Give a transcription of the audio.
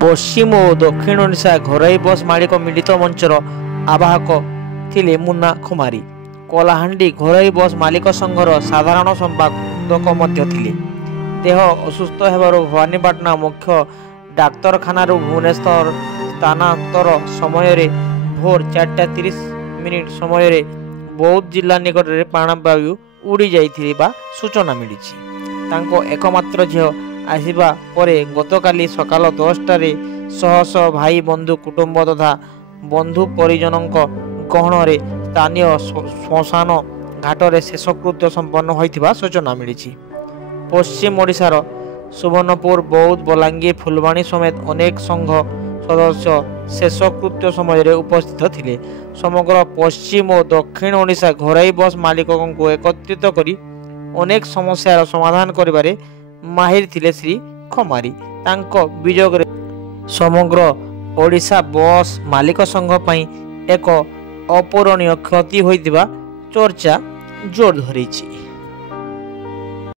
पश्चिम और दक्षिण ओडिशा घरोई बस मालिक मिलित मंचर आवाहक थिले मुन्ना खुमारी। कलाहांडी घरोई बस मालिक संघर साधारण संपादक मध्य थिले। देह असुस्थ हेबारु भवानीपाटना मुख्य डाक्तरखाना भुवनेश्वर स्थानांतर समय भोर 4:30 समय बौद्ध जिला निकट में प्राणवायु उड़ी जाइथिबा सूचना मिली। तांको एकमात्र झील आसिबा परे गतकाली सकाल 10टारे शह शह भाई बंधु कुटुंब तथा बंधु परिजनक गहणरे स्थानीय श्मशान घाटरे शेषकृत्य संपन्न होइथिबा सूचना मिली। पश्चिम ओडिशार सुवर्णपुर बौद्ध बलांगीर फुलवाणी समेत अनेक संघ सदस्य शेषकृत्य समय उपस्थित थिले। समग्र पश्चिम और दक्षिण ओडिशा घरोई बस मालिकों को एकत्रित करी अनेक समस्यार समाधान करिबारे माहिर थिले श्री खमारी। तांको विजोग समग्र ओडिशा बस मालिक संघ पई एक अपूरणीय क्षति होइतिबा चर्चा जोर धरिछि।